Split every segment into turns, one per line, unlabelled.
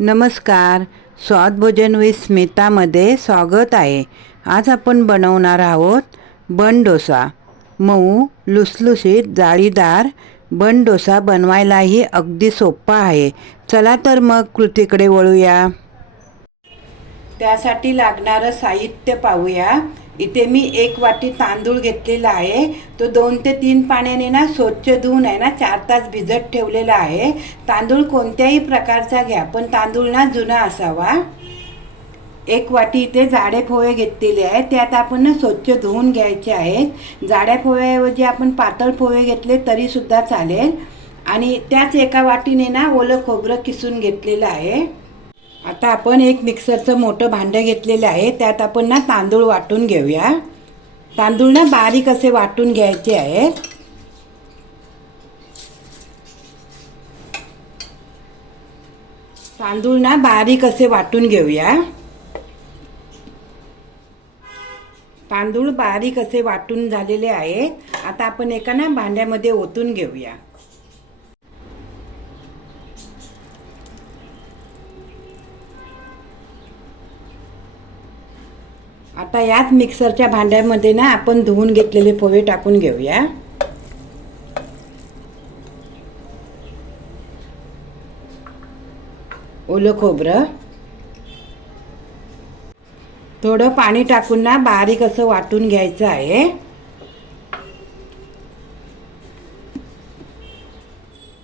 नमस्कार. स्वादभोजन विथ स्मितामध्ये स्वागत आहे. आज आपण बनवणार आहोत बन डोसा. मऊ लुसलुशीत जाळीदार बन डोसा बनवायलाही अगदी सोपा आहे. चला तर मग कृतीकडे वळूया. त्यासाठी लागणारं साहित्य पाहूया. इथे मी एक वाटी तांदूळ घेतलेला आहे. तो दोन ते तीन पाण्याने ना स्वच्छ धुवून आहे ना चार तास भिजत ठेवलेला आहे. तांदूळ कोणत्याही प्रकारचा घ्या पण तांदूळ ना जुना असावा. एक वाटी इथे जाडे पोहे घेतलेले आहेत. त्यात आपण ना स्वच्छ धुवून घ्यायचे आहेत. जाड्या पोह्याऐवजी आपण पातळ पोहे घेतले तरीसुद्धा चालेल. आणि त्याच एका वाटीने ना ओलं खोबरं किसून घेतलेलं आहे. आता आपण एक मिक्सरचं मोठं भांडं घेतलेलं आहे. त्यात आपण ना तांदूळ वाटून घेऊया. तांदूळ ना बारीक असे वाटून घ्यायचे आहेत तांदूळ ना बारीक असे वाटून घेऊया. तांदूळ बारीक असे वाटून झालेले आहेत आता आपण एका ना भांड्यामध्ये ओतून घेऊया. आता याच मिक्सरच्या भांड्यामध्ये ना आपण धुवून घेतलेले पोहे टाकून घेऊया. ओलं खोबरं. थोडं पाणी टाकून ना बारीक असं वाटून घ्यायचं आहे.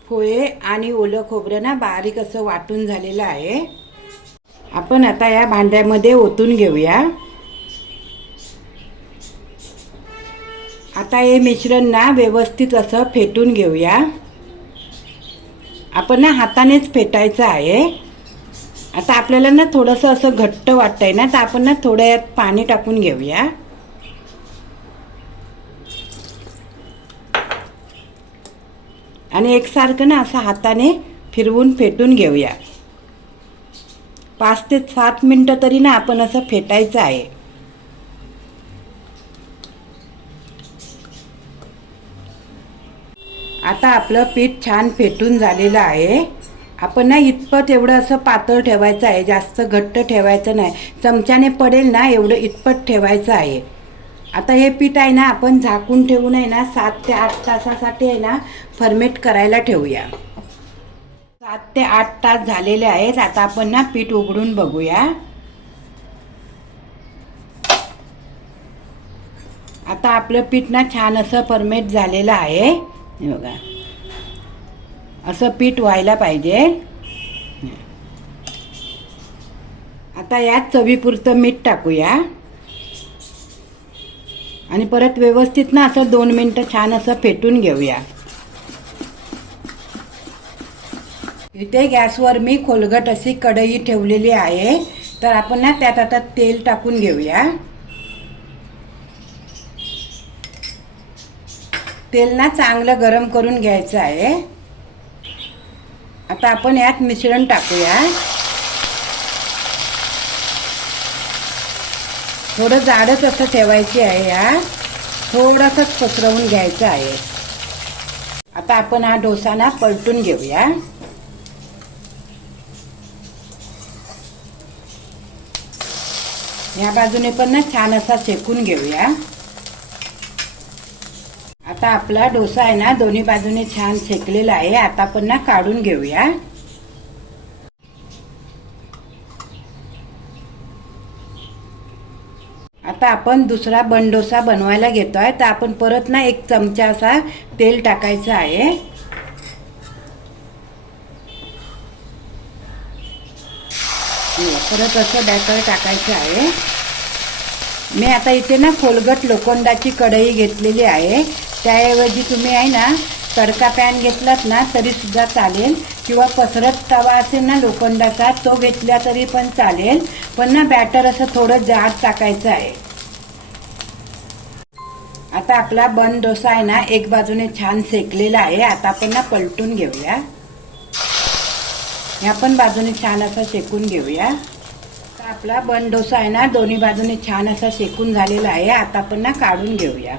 पोहे आणि ओलं खोबरं ना बारीक असं वाटून झालेलं आहे. आपण आता या भांड्यामध्ये ओतून घेऊया. आता हे मिश्रण ना व्यवस्थित असं फेटून घेऊया. आपण ना हातानेच फेटायचं आहे. आता आपल्याला ना थोडंसं असं घट्ट वाटतंय ना तर आपण ना थोडं यात पाणी टाकून घेऊया. आणि एकसारखं ना असं हाताने फिरवून फेटून घेऊया. पाच ते सात मिनटं तरी ना आपण असं फेटायचं आहे. आता आपलं पीठ छान फेटून झालेलं आहे. आपण ना इतपत एवढं असं पातळ ठेवायचं आहे जास्त घट्ट ठेवायचं नाही. चमच्याने पडेल ना एवढं इतपत ठेवायचं आहे. आता हे पीठ आहे ना आपण झाकून ठेवून आहे ना सात ते आठ तासासाठी आहे ना फर्मेट करायला ठेवूया. सात ते आठ तास झालेले आहेत आता आपण ना पीठ उघडून बघूया. आता आपलं पीठ ना छान असं फर्मेट झालेलं आहे. हे बघा. असं पीठ व्हायला पाहिजे. आता यात चवीपुरतं मीठ टाकूया. आणि परत व्यवस्थित ना असं दोन मिनटं छान असं फेटून घेऊया. इथे गॅसवर मी खोलगट अशी कढई ठेवलेली आहे. तर आपण ना त्यात आता तेल टाकून घेऊया. तेल ना चांगलं गरम करून घ्यायचं आहे. आता आपण यात मिश्रण टाकूया थोडं जाडच असं ठेवायची आहे या थोडंसंच पसरवून घ्यायचं आहे. आता आपण हा डोसा ना पलटून घेऊया. या बाजूने पण ना छान असा शेकून घेऊया. आता आपला डोसा आहे ना दोन्ही बाजूने छान शेकलेला आहे. आता आपण ना काढून घेऊया. आता आपण दुसरा बनडोसा बनवायला घेतोय. तर आपण परत ना एक चमचा असा तेल टाकायचं आहे. हो, परत असं बॅटर टाकायचं आहे. मी आता इथे ना खोलगट लोखंडाची कढई घेतलेली आहे. त्याऐवजी तुम्ही आहे ना तडका पॅन घेतलात ना तरी सुद्धा चालेल. किंवा पसरत तवा असेल ना लोखंडाचा तो घेतला तरी पण चालेल. पण ना बॅटर असं थोडं जाड टाकायचं आहे. आता आपला बन डोसा आहे ना एक बाजूने छान सेकलेला आहे. आता आपण ना पलटून घेऊया. ह्या पण बाजूने छान असा शेकून घेऊया. आपला बन डोसा आहे ना दोन्ही बाजूने छान असा शेकून झालेला आहे. आता आपण ना काढून घेऊया.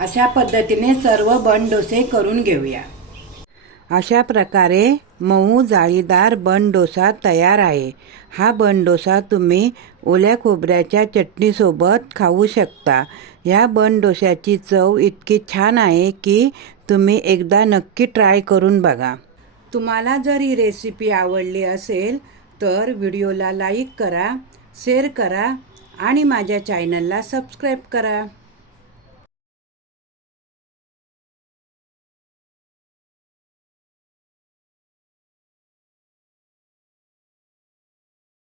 अशा पद्धतीने सर्व बन डोसे करून घेऊया. अशा प्रकारे मऊ जाळीदार बन डोसा तयार आहे. हा बन डोसा तुम्ही ओल्या खोबऱ्याच्या चटणीसोबत खाऊ शकता. या बन डोशाची चव इतकी छान आहे की तुम्ही एकदा नक्की ट्राय करून बघा. तुम्हाला जर ही रेसिपी आवडली असेल तर व्हिडिओला लाईक करा शेअर करा आणि माझ्या चॅनलला सबस्क्राईब करा.